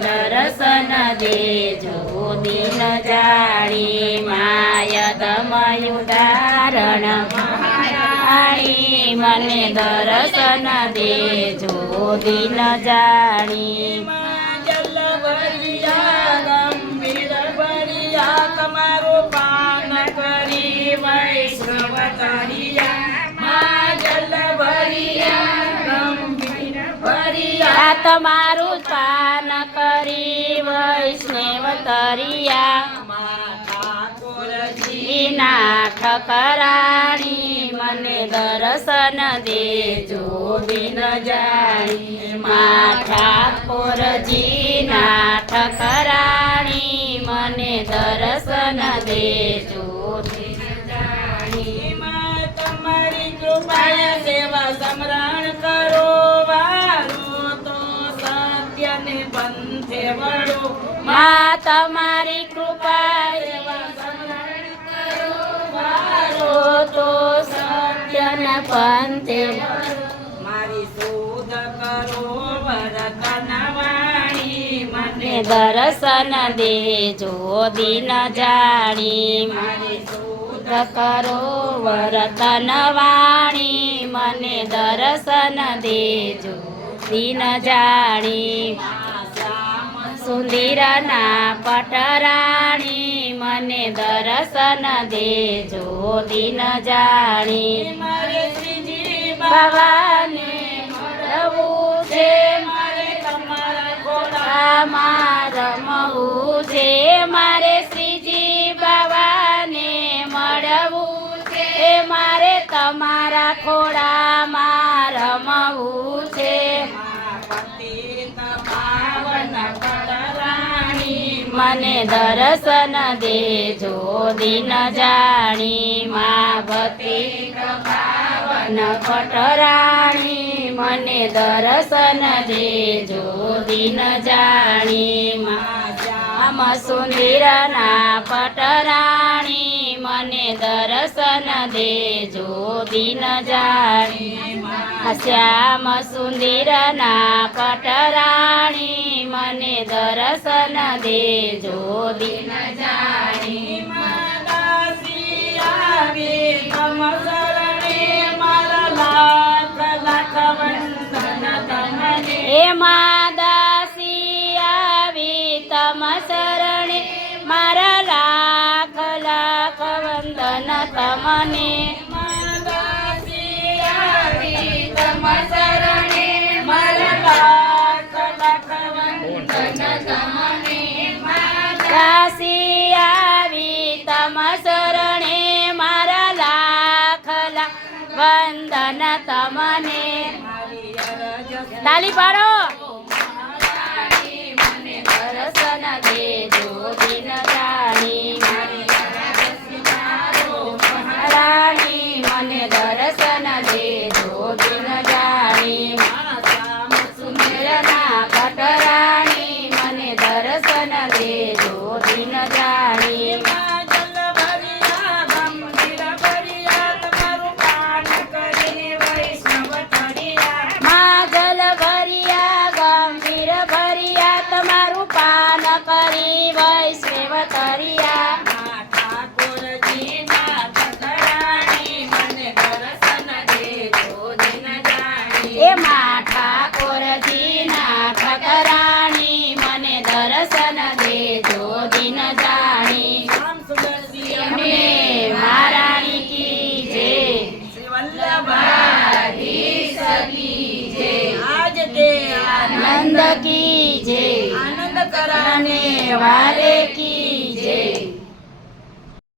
દર્શન દેજો દિન જાણી માય તમયું ધારણ મહારાણી મને દર્શન દેજો દિન જાણી જલ ભરિયા ગંભીર ભરિયા તમારું પાન કરી વૈષ્ણવ તરિયા જલ ભરિયા ગંભીર ભરિયા આ તમારું પાન કરી વૈષ્ણવ તરિયા નાથ કરાણી મને દર્શન દેજો દિન જાણી મા ઠાકોરજી નાથ કરાણી મને દર્શન દેજો દિન જાણી તમારી કૃપાએ સેવા સમરણ કરો વારો તો સત્ય ને પંથે વળો મા તમારી કૃપા તો સત્યના પંથે મારી શોધ કરો વરતના વાણી મને દર્શન દેજો દિન જાણી મારી શોધ કરો વરતન વાણી મને દર્શન દેજો દિન જાણી સુંદરના પટરાણી મને દર્શન દેજો દિન જાણી મારે શ્રીજી બાવાને મળવું છે મારે તમારા ખોળા ખોળામાં રમવું છે મારે શ્રીજી બાવાને મળવું છે મારે તમારા ખોળામાં રમવું છે મને દર્શન દેજો દિન જાણી મા ભક્તિ પાવન પટરાણી મને દર્શન દેજો દિન જાણી મા શ્યામ સુંદરના પટરાણી મને દર્શન દેજો દિન જાણી શ્યામ સુંદરના પટરાણી મને દર્શન દેજો દિન જાણી દાસી આવી તમ શરણે મારા લાખ લાખ વંદન તમને એમાં દાસી આવી તમ શરણે મારા લાખ લાખ વંદન તમને દાસી આવી તમ શરણે મારા લાખ લાખ વંદન તમને દાસી આવી તમ શરણે મારા લાખ લાખ વંદન તમને તાલી પાડો મને દર્શન દેજો દિન જાણી મહારાણી મને દર્શન દેજો દિન જાણી સુંદરના પટરાણી મને દર્શન દેજો દિન જાણી જલ ભરિયા ગંભીર ભરિયા તમારું પાન કરીને વૈષ્ણવ તરિયા મા જલ ભરિયા ગંભીર ભરિયા તમારું પાન કરી વૈષ્ણવ તરિયા ઠાકોરજી નાથ કરાણી મને દર્શન દેજો દિન જાણી એ મા ઠાકોરજી નાથ કરાણી મને દર્શન દેજો દિન જાણી રામ સુંદરસિંહ એમને મહારાણી કી જય શ્રી વલ્લભાધીશ કી જય આજ તે આનંદ કી જય આનંદ કરાને વાલે કી